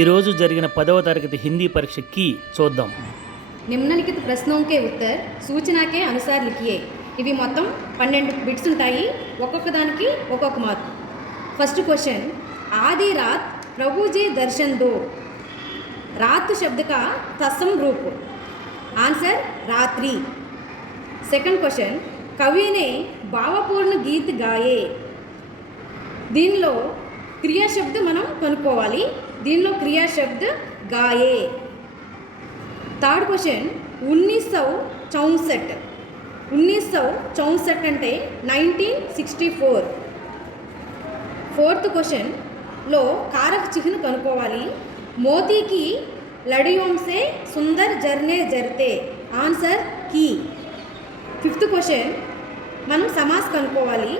ఈరోజు జరిగిన పదవ తరగతి హిందీ పరీక్షకి చూద్దాం. నిమ్నలిఖిత ప్రశ్నంకే ఉత్తర్ సూచనకే అనుసార్ లిఖియే ఇవి మొత్తం పన్నెండు బిట్స్ ఉంటాయి. ఒక్కొక్క దానికి ఒక్కొక్క మార్క్. ఫస్ట్ క్వశ్చన్ ఆది రాత్ ప్రభుజీ దర్శన్ దో. రాత్ శబ్దక తస్సం తసం రూప్. ఆన్సర్ రాత్రి. సెకండ్ క్వశ్చన్ కవినే భావపూర్ణ గీత్ గాయే. దీనిలో క్రియాశబ్దం మనం కనుక్కోవాలి. దీనిలో క్రియా శబ్ద గాయే. థర్డ్ క్వశ్చన్ ఉన్నీస్ సౌ చౌసెట్ ఉన్నీస్ సౌ చౌసెట్ అంటే నైన్టీన్ సిక్స్టీ ఫోర్ ఫోర్త్ క్వశ్చన్లో కారక చిహ్న కనుక్కోవాలి. మోతీకి లడియోంసే సుందర్ జర్నే జర్తే. ఆన్సర్ కీ. ఫిఫ్త్ క్వశ్చన్ మనం సమాస్ కనుక్కోవాలి.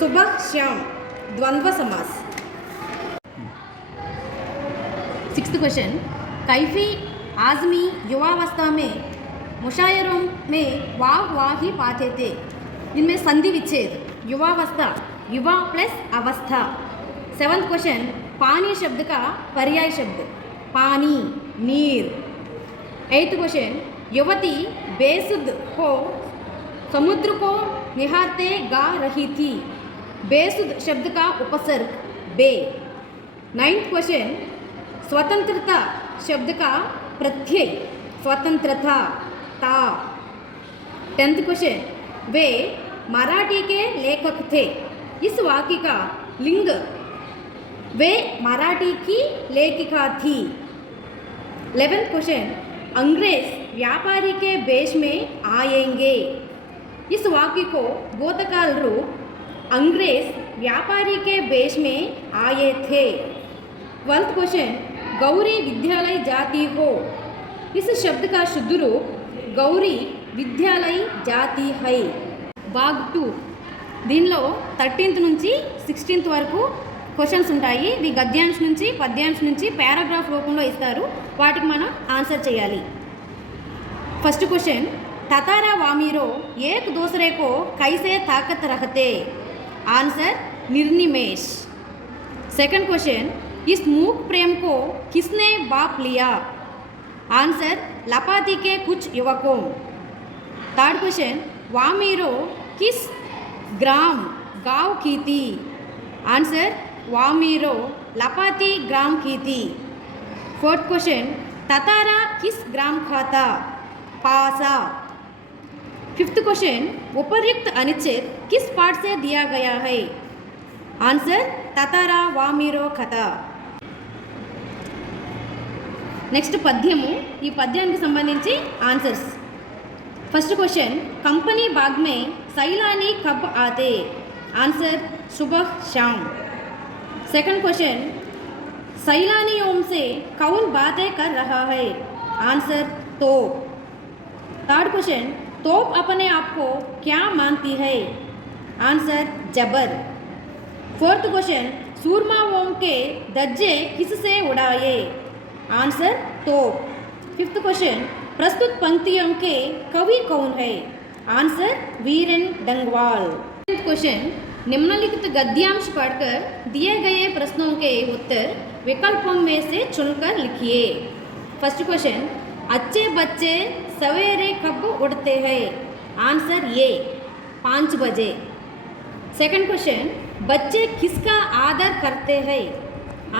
శుభ శ్యామ్ ద్వంద్వ సమాస్. सिक्स्थ क्वेश्चन कैफी आजमी युवावस्था में मुशायरों में वाह वाह ही पाते थे। इनमें संधि विच्छेद, युवावस्था, युवा प्लस अवस्था। सेवन्थ क्वेश्चन पानी शब्द का पर्याय शब्द। पानी, नीर। एट्थ क्वेश्चन युवती बेसुद हो समुद्र को निहारते गा रही थी। बेसुद शब्द का उपसर्ग, बे। नाइन्थ क्वेश्चन स्वतंत्रता शब्द का प्रत्यय। स्वतंत्रता, ता। टेंथ क्वेश्चन वे मराठी के लेखक थे। इस वाक्य का लिंग वे मराठी की लेखिका थी। लेवेंथ क्वेश्चन अंग्रेज़ व्यापारी के वेश में आएँगे। इस वाक्य को भूतकाल रूप अंग्रेज़ व्यापारी के वेश में आए थे। ट्वेल्थ क्वेश्चन गौरी विद्यालय जाती हो इस शब्द का शुद्ध रूप गौरी విద్యాలయ్ జాతి హై బాగ్ టూ దీనిలో థర్టీన్త్ నుంచి సిక్స్టీన్త్ వరకు క్వశ్చన్స్ ఉంటాయి ఇవి గద్యాంశ నుంచి పద్యాంశ నుంచి పారాగ్రాఫ్ రూపంలో ఇస్తారు వాటికి మనం ఆన్సర్ చేయాలి फर्स्ट क्वेश्चन ततारा वामीरो एक दूसरे को कैसे ताकत रखते आंसर निर्निमेश सेकंड क्वेश्चन इस मूक प्रेम को किसने बाप लिया? आंसर लपाती के कुछ युवकों। थर्ड क्वेश्चन वामीरो किस ग्राम गाँव की थी? आंसर वामीरो लपाती ग्राम की थी। फोर्थ क्वेश्चन ततारा किस ग्राम का था? पासा। फिफ्थ क्वेश्चन उपर्युक्त अनुच्छेद किस पाठ से दिया गया है? आंसर ततारा वामीरो कथा నెక్స్ట్ పద్యము ఈ పద్యానికి సంబంధించి ఆన్సర్స్ ఫస్ట్ క్వశ్చన్ కంపెనీ బాగ్ మే సైలానీ కబ్ ఆతే ఆన్సర్ సుబహ్ शाम सेकंड क्वेश्चन सैलानियों से कौन बातें कर रहा है आंसर तोप थर्ड क्वेश्चन तोप अपने आप को क्या मानती है आंसर जबर फोर्थ क्वेश्चन सूरमाओं के दज्जे किससे उड़ाए आंसर तोप फिफ्थ क्वेश्चन प्रस्तुत पंक्तियों के कवि कौन है? आंसर वीरेन डंगवाल क्वेश्चन निम्नलिखित गद्यांश पढ़कर दिए गए प्रश्नों के उत्तर विकल्पों में से चुनकर लिखिए। फ़र्स्ट क्वेश्चन अच्छे बच्चे सवेरे कब उठते हैं? आंसर ए पाँच बजे. सेकंड क्वेश्चन बच्चे किसका आदर करते हैं?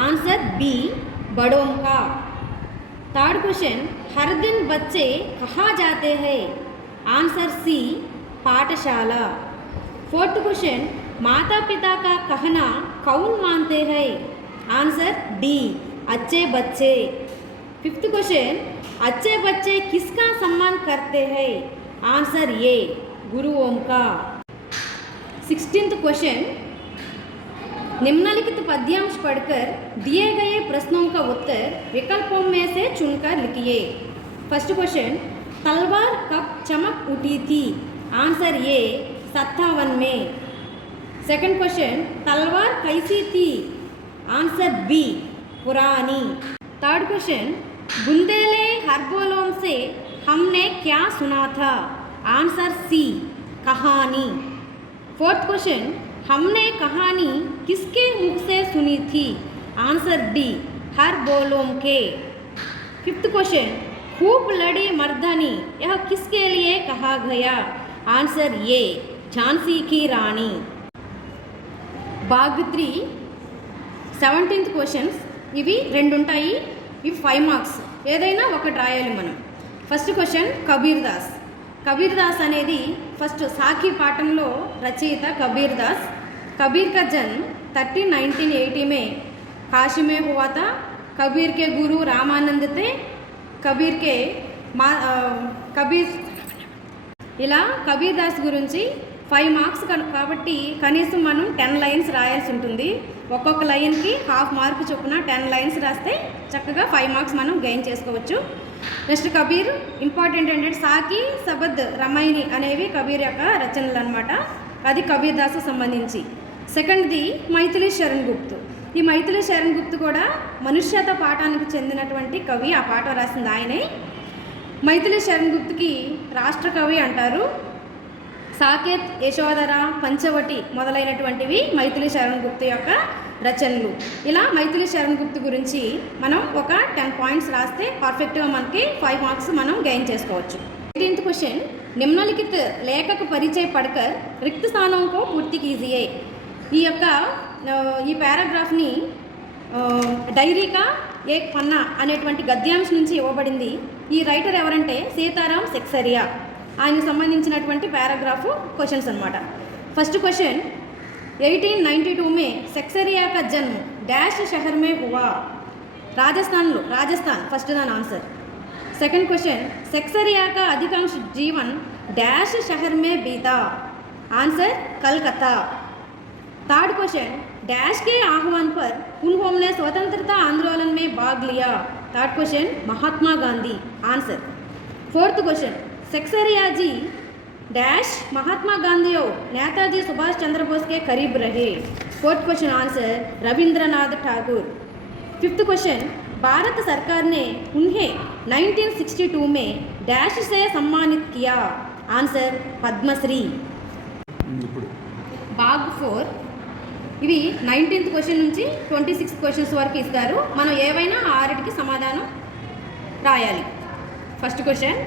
आंसर बी बड़ों का थर्ड क्वेश्चन हर दिन बच्चे कहाँ जाते हैं? आंसर सी, पाठशाला। फोर्थ क्वेश्चन माता पिता का कहना कौन मानते हैं? आंसर डी, अच्छे बच्चे। फिफ्थ क्वेश्चन अच्छे बच्चे किसका सम्मान करते हैं? आंसर ए गुरुओं का सिक्सटींथ क्वेश्चन निम्नलिखित पद्यांश पढ़कर दिए गए प्रश्नों का उत्तर विकल्पों में से चुनकर लिखिए। फ़र्स्ट क्वेश्चन तलवार कब चमक उठी थी? आंसर ए सत्तावन में। सेकंड क्वेश्चन तलवार कैसी थी? आंसर बी पुरानी। थर्ड क्वेश्चन बुंदेले हरबोलों से हमने क्या सुना था? आंसर सी कहानी। फोर्थ क्वेश्चन हमने कहानी किसके मुख से सुनी थी आंसर डी हर बोलों के फिफ्थ क्वेश्चन खूब लड़ी मर्दानी यह किसके लिए कहा गया आंसर ये झांसी की रानी భాగ్ త్రీ సెవెంటీన్త్ క్వశ్చన్స్ ఇవి రెండు ఉంటాయి ఇవి ఫైవ్ మార్క్స్ ఏదైనా ఒకటి రాయాలి మనం ఫస్ట్ క్వశ్చన్ కబీర్ దాస్ కబీర్ దాస్ అనేది ఫస్ట్ సాఖీ పాఠంలో రచయిత కబీర్ దాస్ కబీర్ का जन्म थर्टीन नाइनटीन एटी में काशी में हुआ था कबीर के गुरु रामानंद थे कबीर के मा अ, कबीर ఇలా కబీర్ దాస్ గురించి ఫైవ్ మార్క్స్ కన్- కాబట్టి కనీసం మనం టెన్ లైన్స్ రాయాల్సి ఉంటుంది ఒక్కొక్క లైన్కి హాఫ్ మార్క్ చొప్పున టెన్ లైన్స్ రాస్తే చక్కగా ఫైవ్ మార్క్స్ మనం గెయిన్ చేసుకోవచ్చు నెక్స్ట్ కబీర్ ఇంపార్టెంట్ ఏంటంటే సాకి సబద్ రమైని అనేవి కబీర్ యొక్క రచనలు అనమాట అది కబీర్ దాస్ సంబంధించి సెకండ్ది మైథిలి శరణ్ గుప్తు. ఈ మైథిలి శరణ్ గుప్తు కూడా మనుష్యత పాఠానికి చెందినటువంటి కవి. ఆ పాట రాసింది ఆయనే. మైథిలి శరణ్ గుప్తుకి రాష్ట్ర కవి అంటారు. సాకేత్ యశోధర పంచవటి మొదలైనటువంటివి మైథిలి శరణ్ గుప్తు యొక్క రచనలు. ఇలా మైథిలి శరణ్ గుప్తు గురించి మనం ఒక టెన్ పాయింట్స్ రాస్తే పర్ఫెక్ట్గా మనకి ఫైవ్ మార్క్స్ మనం గెయిన్ చేసుకోవచ్చు. ఎయిటీన్త్ క్వశ్చన్ నిమ్నలిఖిత్ లేఖకు పరిచయ పడకర్ రిక్త స్థానంకో పూర్తికి పూర్తి కీజియే ఈ యొక్క ఈ పారాగ్రాఫ్ని డైరీకా ఏ పన్నా అనేటువంటి గద్యాంశ నుంచి ఇవ్వబడింది. ఈ రైటర్ ఎవరంటే సీతారాం సెక్సరియా. ఆయనకు సంబంధించినటువంటి పారాగ్రాఫ్ క్వశ్చన్స్ అనమాట first question eighteen ninety two మే సెక్సరియా కా జన్మ డాష్ షహర్ మే హువా. రాజస్థాన్లో రాజస్థాన్ ఫస్ట్ దాని ఆన్సర్. సెకండ్ క్వశ్చన్ సెక్సరియా కా అధికాంశ జీవన్ డాష్ షహర్ మే బీతా. Answer Calcutta. Third question dash के आह्वान पर उन्होंने स्वतंत्रता आंदोलन में भाग लिया। Third question Mahatma Gandhi. Answer fourth question Seksaria ji dash Mahatma Gandhi और नेताजी सुभाष चंद्र बोस के करीब रहे। Fourth question answer Rabindranath Thakur. Fifth question Bharat सरकार ने उन्हें 1962 में डैश से सम्मानित किया। आंसर पद्मश्री। हम्म, भाग फोर ఇవి నైన్టీన్త్ క్వశ్చన్ నుంచి ట్వంటీ సిక్స్త్ క్వశ్చన్స్ వరకు ఇస్తారు. మనం ఏవైనా ఆరిటికి సమాధానం రాయాలి. First question.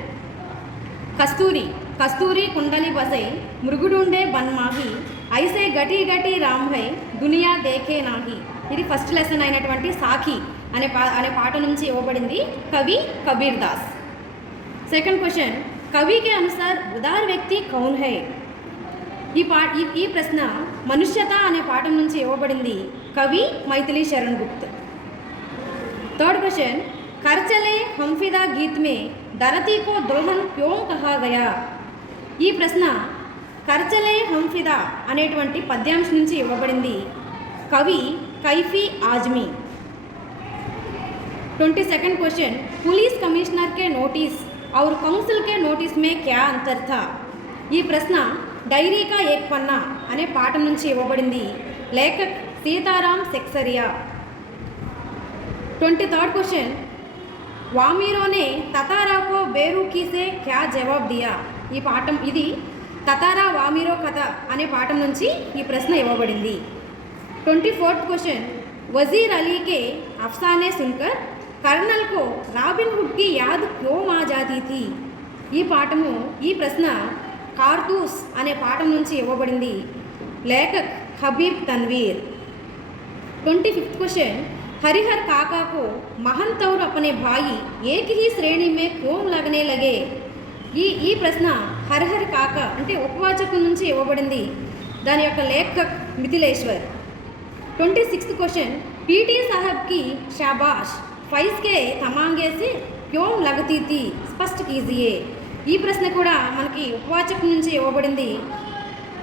కస్తూరి. కస్తూరి కుండలి బజై మృగుడుండే బన్మాహి ఐసే గటి గటి రాంభై దునియా దేఖే నాహి. ఇది ఫస్ట్ లెసన్ అయినటువంటి సాఖి అనే పా అనే పాట నుంచి ఇవ్వబడింది కవి కబీర్ దాస్ సెకండ్ క్వశ్చన్. కవికి అనుసార్ ఉదార్ వ్యక్తి కౌన్ హై? ఈ పా ఈ ఈ ప్రశ్న మనుష్యత అనే పాఠం నుంచి ఇవ్వబడింది కవి మైథిలి శరణ్ గుప్త్ థర్డ్ క్వశ్చన్ ఖర్చలే హంఫిదా గీత్ మే ధరతీ కో దుల్హన్ క్యోं కహా గయా ఈ ప్రశ్న ఖర్చలే హంఫిదా అనేటువంటి పద్యాంశం నుంచి ఇవ్వబడింది కవి Kaifi Azmi twenty second question police commissioner के नोटिस और काउंसिल के नोटिस में क्या अंतर था ఈ ప్రశ్న డైరీకా ఏక్ పన్నా అనే పాట నుంచి ఇవ్వబడింది. Lekhak Sitaram Seksaria. Twenty third question. వామీరోనే తతారాకో బేరు కీసే క్యా జవాబ్ దియా? ఈ పాఠం ఇది తతారా వామీరో కథ అనే పాఠం నుంచి ఈ ప్రశ్న ఇవ్వబడింది. Twenty fourth question. వజీర్ అలీకే అఫ్సానే సున్కర్ కర్నల్కో రాబిన్హుడ్కి యాద్ క్యో మా జాతీతి ఈ పాఠము ఈ ప్రశ్న కార్తూస్ అనే పాఠం నుంచి ఇవ్వబడింది Lekhak Habib Tanvir twenty fifth question Harihar काका को महंत और अपने भाई एक ही श्रेणी में क्यों लगने लगे ఈ ఈ ప్రశ్న హరిహర్ కాక అంటే ఉపవాచకం నుంచి ఇవ్వబడింది దాని యొక్క Lekhak Mithileshwar twenty six question PT साहब की शाबाश फैज के तमांगे से क्यों लगती थी స్పష్ట कीजिए ఈ ప్రశ్న కూడా మనకి ఉపవాచకం నుంచి ఇవ్వబడింది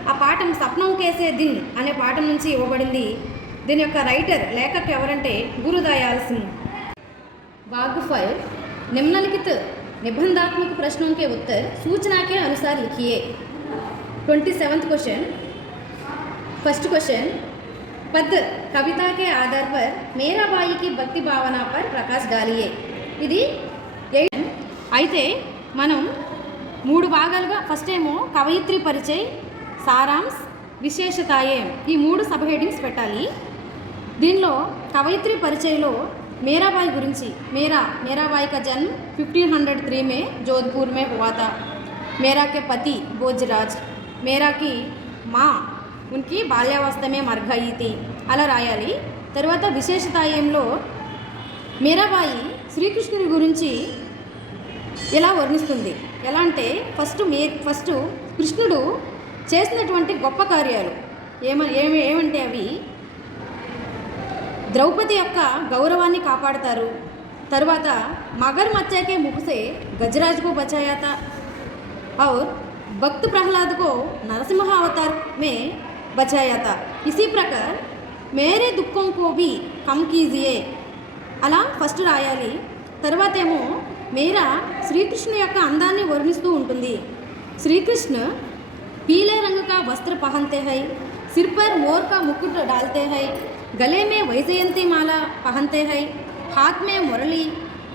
ఆ పాఠం సప్నం కేసే దిన్ అనే పాఠం నుంచి ఇవ్వబడింది దీని యొక్క రైటర్ లేఖక్ ఎవరంటే గురుదయాల్ సింగ్ भाग फाइव निम्नलिखित निबंधात्मक प्रश्नों के उत्तर सूचना के अनुसार लिखिए twenty seventh question first question पद कविता के आधार पर मेरा बाई की భక్తి భావన पर ప్రకాశ్ डालिए ఇది ఎయిట్ అయితే మనం మూడు భాగాలుగా. ఫస్ట్ ఏమో కవయిత్రి పరిచయ్ సారాంశ్ విశేషతాయే ఈ మూడు సబ్ హెడింగ్స్ పెట్టాలి. దీనిలో కవయిత్రి పరిచయలో మేరాబాయి గురించి మేరా మేరాబాయి కా జన్మ ఫిఫ్టీన్ హండ్రెడ్ త్రీ మే జోధ్పూర్ మే హువాత మేరాకే పతి భోజరాజ్. మేరాకి మా ఉనికి బాల్యావస్థమే మర్ఘయితి అలా రాయాలి. తర్వాత విశేషతాయంలో మీరాబాయి శ్రీకృష్ణుడి గురించి ఎలా వర్ణిస్తుంది ఎలా అంటే ఫస్ట్ మే ఫస్ట్ కృష్ణుడు చేసినటువంటి గొప్ప కార్యాలు ఏమ ఏమి ఏమంటే అవి ద్రౌపది యొక్క గౌరవాన్ని కాపాడతారు తర్వాత మగర్ మచ్చాకే ముగిసే गजराज को बचाया था और भक्त प्रहलाद को नरसिम्हा अवतार में बचाया था इसी प्रकार मेरे दुखों को भी कम कीजिए అలా ఫస్ట్ రాయాలి తర్వాత ఏమో మీరా శ్రీకృష్ణ యొక్క అందాన్ని వర్ణిస్తూ ఉంటుంది శ్రీకృష్ణ पीले रंग का वस्त्र पहनते हैं सिर पर मोर का मुकुट डालते हैं गले में वैजयंती माला पहनते हैं हाथ में मुरली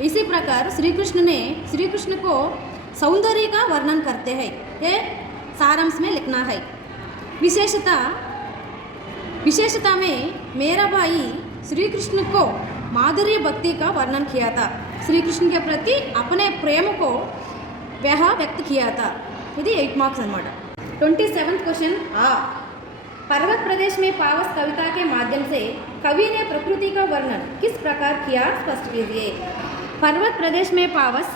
इसी प्रकार श्री कृष्ण ने श्री कृष्ण को सौंदर्य का वर्णन करते हैं ये सारांश में लिखना है विशेषता विशेषता में मेरा भाई श्री कृष्ण को माधुर्य भक्ति का वर्णन किया था श्री कृष्ण के प्रति अपने प्रेम को वह व्यक्त किया था ఇది ఎయిట్ మార్క్స్ అనమాట ट्वेंटी सेवन्थ क्वेश्चन आ पर्वत प्रदेश में पावस कविता के माध्यम से कवि ने प्रकृति का वर्णन किस प्रकार किया स्पष्ट कीजिए పర్వత్ ప్రదేశ్ మే పావస్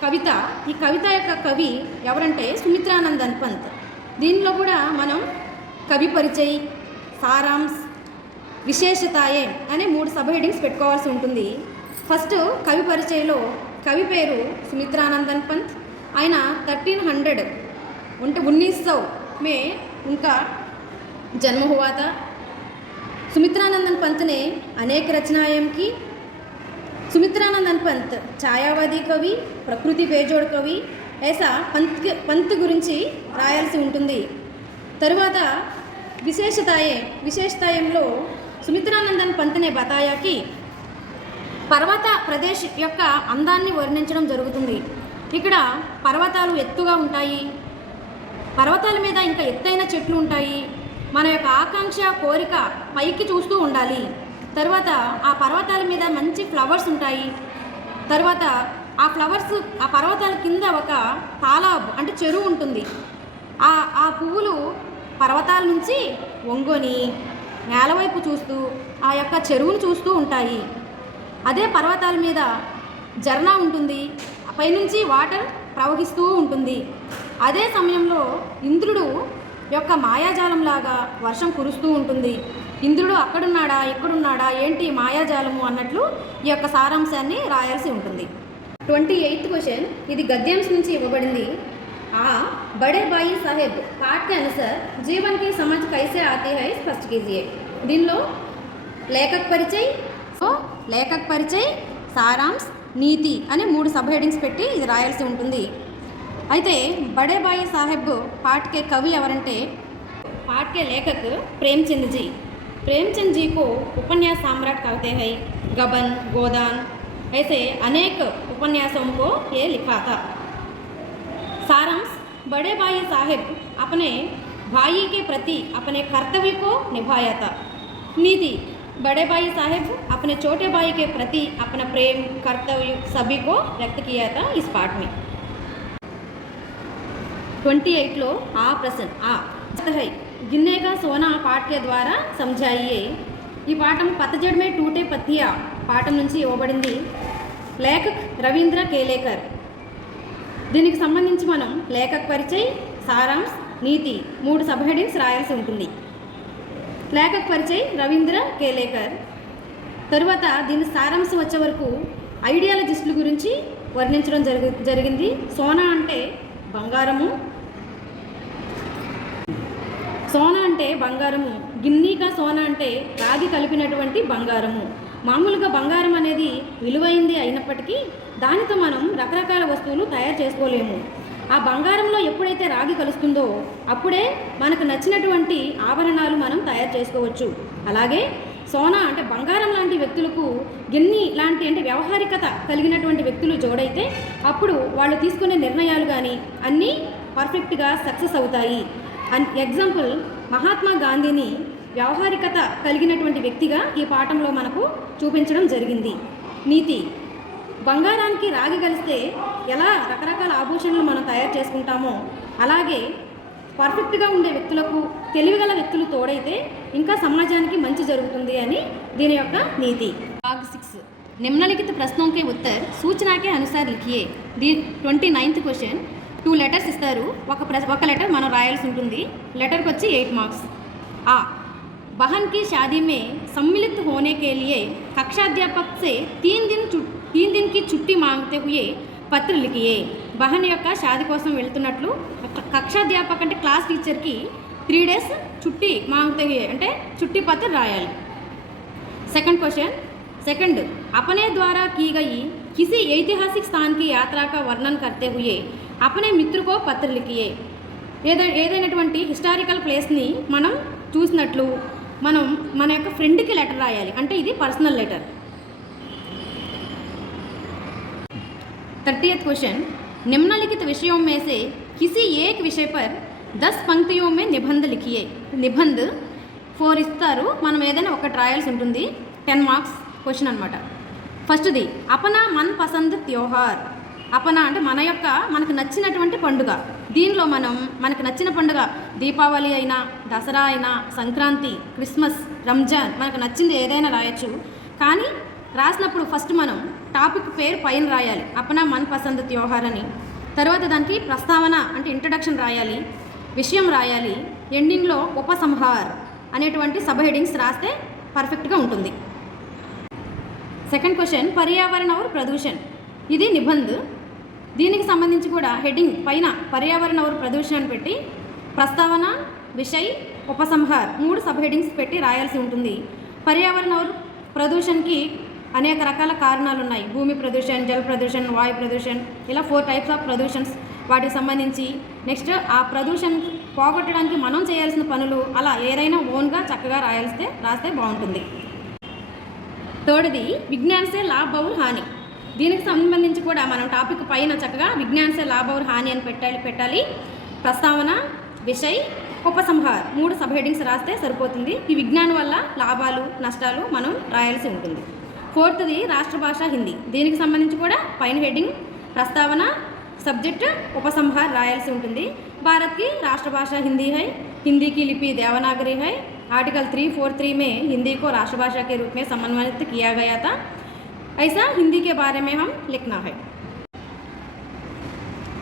కవిత ఈ కవిత యొక్క కవి ఎవరంటే సుమిత్రానందన్ పంత్ దీనిలో కూడా మనం కవి పరిచయ్ సారాంశ్ విశేషతాయే అనే మూడు సబ్ హెడింగ్స్ పెట్టుకోవాల్సి ఉంటుంది ఫస్ట్ కవి పరిచయలో కవి పేరు సుమిత్రానందన్ పంత్. ఆయన థర్టీన్ హండ్రెడ్ ఉంటే ఉన్నీస్ సౌ మే ఇంకా జన్మ హువాత సుమిత్రానందన్ పంత్నే అనేక రచనాయంకి. సుమిత్రానందన్ పంత్ ఛాయావాది కవి ప్రకృతి బేజోడ్ కవి ఏసా పంత్ పంత్ గురించి రాయాల్సి ఉంటుంది. తరువాత విశేషతాయే విశేషతాయంలో సుమిత్రానందన్ పంత్నే బతాయాకి పర్వత ప్రదేశ్ యొక్క అందాన్ని వర్ణించడం జరుగుతుంది. ఇక్కడ పర్వతాలు ఎత్తుగా ఉంటాయి. పర్వతాల మీద ఇంకా ఎత్తైన చెట్లు ఉంటాయి. మన యొక్క ఆకాంక్ష కోరిక పైకి చూస్తూ ఉండాలి. తర్వాత ఆ పర్వతాల మీద మంచి ఫ్లవర్స్ ఉంటాయి. తర్వాత ఆ ఫ్లవర్స్ ఆ పర్వతాల కింద ఒక తాలాబ్ అంటే చెరువు ఉంటుంది. ఆ ఆ పువ్వులు పర్వతాల నుంచి వంగొని నేలవైపు చూస్తూ ఆ యొక్క చెరువును చూస్తూ ఉంటాయి. అదే పర్వతాల మీద జర్నా ఉంటుంది. పైనుంచి వాటర్ ప్రవహిస్తూ ఉంటుంది. అదే సమయంలో ఇంద్రుడు యొక్క మాయాజాలంలాగా వర్షం కురుస్తూ ఉంటుంది. ఇంద్రుడు అక్కడున్నాడా ఇక్కడున్నాడా ఏంటి మాయాజాలము అన్నట్లు ఈ యొక్క సారాంశాన్ని రాయాల్సి ఉంటుంది. Twenty eighth question. ఇది గద్యాంశ నుంచి ఇవ్వబడింది. ఆ బడే బాయి సాహెబ్ పాట్కి అనుసర్ జీవన్కి సమాజ్ కైసే ఆతే హై స్పష్ట కీజియే దీనిలో లేఖక్ పరిచయ్ లేఖక్ పరిచయ్ సారాంశ్ నీతి అనే మూడు సబ్ హెడింగ్స్ పెట్టి ఇది రాయాల్సి ఉంటుంది అయితే బడే బాయి సాహెబ్ పాట్కే కవి ఎవరంటే పాట్కే లేఖక్ ప్రేమ్చంద్ జీ प्रेमचंद जी को उपन्यास सम्राट कहते हैं गबन गोदान ऐसे अनेक उपन्यासों को ये लिखा था सारांश बड़े भाई साहेब अपने भाई के प्रति अपने कर्तव्य को निभाया था नीति बड़े भाई साहेब अपने छोटे भाई के प्रति अपना प्रेम कर्तव्य सभी को व्यक्त किया था इस पाठ में ट्वेंटी एट लो आ प्रश्न आ है गिन्ने का सोना पाठ के ద్వారా समझाइए ఈ పాఠం పతజడ్ మే టూటే పత్తియా పాఠం నుంచి ఇవ్వబడింది లేఖక్ రవీంద్ర కేలేకర్ దీనికి సంబంధించి మనం లేఖక్ పరిచయ్ సారాంశ్ నీతి మూడు సబ్ హెడింగ్స్ రాయాల్సి ఉంటుంది లేఖక్ పరిచయ్ రవీంద్ర కేలేకర్ తరువాత దీని సారాంశం వచ్చే వరకు ఐడియాలజిస్టుల గురించి వర్ణించడం జరిగి జరిగింది. సోనా అంటే బంగారము. సోనా అంటే బంగారము. గిన్నీగా సోనా అంటే రాగి కలిపినటువంటి బంగారము. మామూలుగా బంగారం అనేది విలువైంది అయినప్పటికీ దానితో మనం రకరకాల వస్తువులు తయారు చేసుకోలేము. ఆ బంగారంలో ఎప్పుడైతే రాగి కలుస్తుందో అప్పుడే మనకు నచ్చినటువంటి ఆభరణాలు మనం తయారు చేసుకోవచ్చు. అలాగే సోనా అంటే బంగారం లాంటి వ్యక్తులకు గిన్ని లాంటి అంటే వ్యవహారికత కలిగినటువంటి వ్యక్తులు జోడైతే అప్పుడు వాళ్ళు తీసుకునే నిర్ణయాలు కానీ అన్నీ పర్ఫెక్ట్గా సక్సెస్ అవుతాయి. అన్ ఎగ్జాంపుల్ మహాత్మా గాంధీని వ్యవహారికత కలిగినటువంటి వ్యక్తిగా ఈ పాఠంలో మనకు చూపించడం జరిగింది. నీతి బంగారానికి రాగి కలిస్తే ఎలా రకరకాల ఆభూషణలు మనం తయారు చేసుకుంటామో అలాగే పర్ఫెక్ట్గా ఉండే వ్యక్తులకు తెలివిగల వ్యక్తులు తోడైతే ఇంకా సమాజానికి మంచి జరుగుతుంది అని దీని యొక్క నీతి భాగ్ సిక్స్ నిమ్నలిఖిత ప్రశ్నों के उत्तर सूचना के अनुसार लिखिए दी twenty ninth question two letters ఇస్తారు ఒక ప్ర ఒక లెటర్ మనం రాయాల్సి ఉంటుంది లెటర్కి వచ్చి ఎయిట్ మార్క్స్ ఆ बहन की शादी में सम्मिलित होने के लिए कक्षाध्यापक से तीन दिन छु तीन दिन की छुट्टी मांगते हुए పత్ర లిఖియే బహన్ యొక్క షాది కోసం వెళ్తున్నట్లు క- కక్షాధ్యాపక్ అంటే క్లాస్ టీచర్కి త్రీ డేస్ చుట్టి మాంగతే హుయే అంటే చుట్టి పత్ర రాయాలి सेकंड क्वेश्चन सेकंड अपने द्वारा की गई किसी ऐतिहासिक स्थान की यात्रा का वर्णन करते हुए अपने मित्र को पत्र लिखिए ఏదై ఏదైనటువంటి హిస్టారికల్ ప్లేస్ని మనం చూసినట్లు మనం మన యొక్క ఫ్రెండ్కి లెటర్ రాయాలి అంటే ఇది పర్సనల్ లెటర్ थर्टी क्वेश्चन निम्नलिखित विषयों में से किसी एक विषय पर दस पंक्तियों में निबंध लिखिए నిబంధ్ ఫోర్ ఇస్తారు మనం ఏదైనా ఒకటి రాయాల్సి ఉంటుంది టెన్ మార్క్స్ క్వశ్చన్ అనమాట ఫస్ట్ది అపనా మన్ పసంద్ త్యోహార్ అపనా అంటే మన యొక్క మనకు నచ్చినటువంటి పండుగ దీనిలో మనం మనకు నచ్చిన పండుగ దీపావళి అయినా దసరా అయినా సంక్రాంతి క్రిస్మస్ రంజాన్ మనకు నచ్చింది ఏదైనా రాయొచ్చు కానీ రాసినప్పుడు ఫస్ట్ మనం టాపిక్ పేరు పైన రాయాలి అపనా మన్ పసంద్ త్యోహార్ అని తర్వాత దానికి ప్రస్తావన అంటే ఇంట్రడక్షన్ రాయాలి విషయం రాయాలి. ఎండింగ్లో ఉపసంహార్ అనేటువంటి సబ్ హెడింగ్స్ రాస్తే పర్ఫెక్ట్గా ఉంటుంది. సెకండ్ క్వశ్చన్ పర్యావరణ ఔర్ ప్రదూషణ్. ఇది నిబంధ్. దీనికి సంబంధించి కూడా హెడ్డింగ్ పైన పర్యావరణ ఔర్ ప్రదూషణ్ అని పెట్టి ప్రస్తావన విషయ్ ఉపసంహార్ మూడు సబ్ హెడ్డింగ్స్ పెట్టి రాయాల్సి ఉంటుంది. పర్యావరణ ఔర్ ప్రదూషణకి అనేక రకాల కారణాలు ఉన్నాయి భూమి ప్రదూషణ జల ప్రదూషణ్ వాయు ప్రదూషణ ఇలా ఫోర్ టైప్స్ ఆఫ్ ప్రదూషన్స్ వాటికి సంబంధించి నెక్స్ట్ ఆ ప్రదూషణ పోగొట్టడానికి మనం చేయాల్సిన పనులు అలా ఏదైనా ఓన్గా చక్కగా రాయాల్స్తే రాస్తే బాగుంటుంది. థర్డ్ది విజ్ఞాన్సే లాభ్ ఔర్ హాని. దీనికి సంబంధించి కూడా మనం టాపిక్ పైన చక్కగా విజ్ఞాన్సే లాభ్ ఔర్ హాని అని పెట్టాలి పెట్టాలి. ప్రస్తావన విషయ్ ఉపసంహార్ మూడు సబ్ హెడ్డింగ్స్ రాస్తే సరిపోతుంది. ఈ విజ్ఞానం వల్ల లాభాలు నష్టాలు మనం రాయాల్సి ఉంటుంది. ఫోర్త్ది రాష్ట్ర భాష హిందీ. దీనికి సంబంధించి కూడా పైన హెడ్డింగ్ ప్రస్తావన సబ్జెక్ట్ ఉపసంహార్ రాయాల్సి ఉంటుంది भारत की राष्ट्रभाषा हिंदी है हिंदी की लिपि देवनागरी है आर्टिकल थ्री फोर थ्री में हिंदी को राष्ट्रभाषा के रूप में समन्वित किया गया था ऐसा हिंदी के बारे में हम लिखना है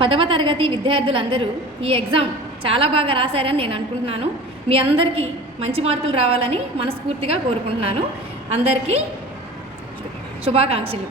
పదవ తరగతి విద్యార్థులందరూ ఈ ఎగ్జామ్ చాలా బాగా రాశారని నేను అనుకుంటున్నాను మీ అందరికీ మంచి మార్కులు రావాలని మనస్ఫూర్తిగా కోరుకుంటున్నాను అందరికీ శుభాకాంక్షలు